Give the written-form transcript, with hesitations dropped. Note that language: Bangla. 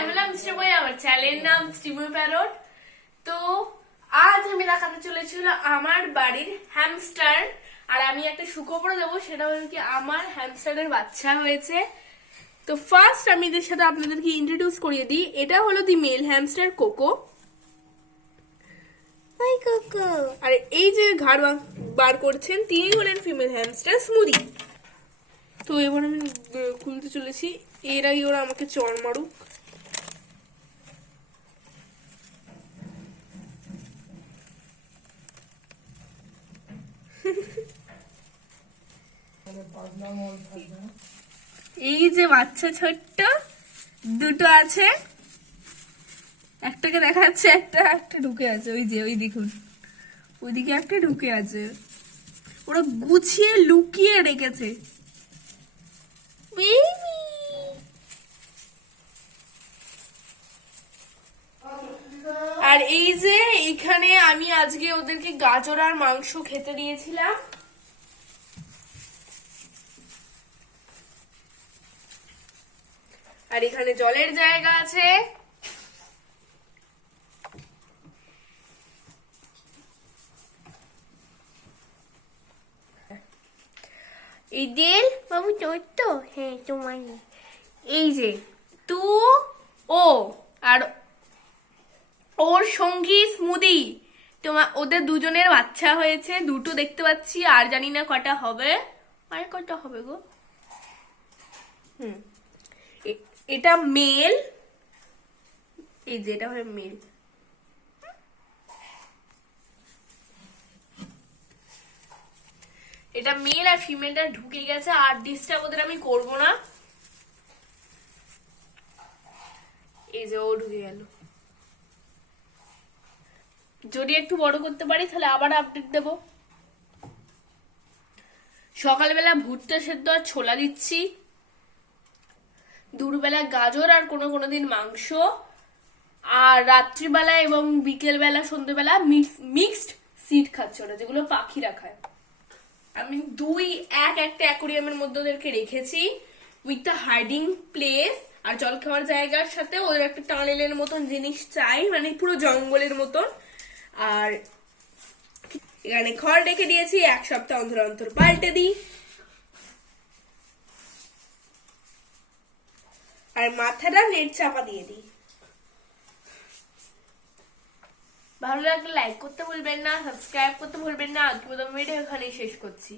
আমি বললাম শ্রীময়, আমার চ্যানেলের নাম শ্রীময় প্যারট। তো আজ আমি দেখাতে চলেছিল আমার বাড়ির হ্যামস্টার, আর আমি একটা সুখবর দেবো, সেটা হলো কি আমার হ্যামস্টারের বাচ্চা হয়েছে। তো ফার্স্ট আমি এদের সাথে আপনাদেরকে ইন্ট্রোডিউস করিয়ে দিই। এটা হলো the male hamster Coco. Hi Coco. আর এই যে ঘাড় বার করছেন তিনি হলেন ফিমেল হ্যামস্টার স্মুদি। তো এবার আমি খুলতে চলেছি, এর আগে ওরা আমাকে চড় মারুক। এই যে বাচ্চা ছোট্ট দুটো আছে, একটাকে দেখা যাচ্ছে, একটা ঢুকে আছে, ওই যে ওই দেখুন ওইদিকে একটা ঢুকে আছে, ওরা গুছিয়ে লুকিয়ে রেখেছে। আর এই যে এখানে আমি আজকে ওদেরকে গাজর আর মাংস খেতে দিয়েছিলাম। আর এখানে জলের জায়গা আছে। ঈদের বাবু তোর তো? হ্যাঁ তোমার। এই যে তু ও আর ওর সঙ্গী স্মুদি, ওদের দুজনের বাচ্চা হয়েছে, দুটো দেখতে পাচ্ছি, আর জানি না কটা হবে। আর কটা হবে গো? এটা মেল, এই যে এটা হবে মেল। এটা মেল আর ফিমেলটা ঢুকে গেছে, আর ডিস্টার্ব ওদের আমি করব না। এই যে ও ঢুকে গেল, যদি একটু বড় করতে পারি তাহলে আবার আপডেট দেব। সকালবেলা ভুট্টা সেদ্ধ আর ছোলা দিচ্ছি, দুপুরবেলা গাজর আর কোনো দিন মাংস, আর রাত্রিবেলা এবং বিকেলবেলা সন্ধ্যেবেলা মিক্সড সিড খাচ্ছে ওরা, যেগুলো পাখিরা খায়। আমি একটা অ্যাকোরিয়ামের মধ্যে ওদেরকে রেখেছি উইথ দ্য হাইডিং প্লেস, আর জল খাওয়ার জায়গার সাথে ওদের একটা টানেলের মতন জিনিস চাই, মানে পুরো জঙ্গলের মতন। আর এখানে খড় রেখে দিয়েছি, এক সপ্তাহ অন্তর অন্তর পাল্টে দিই। আর মাথাটা নেট চাপা দিয়ে দিই। ভালো লাগলে লাইক করতে ভুলবেন না, সাবস্ক্রাইব করতে ভুলবেন না। আজকে ভিডিও এখানেই শেষ করছি।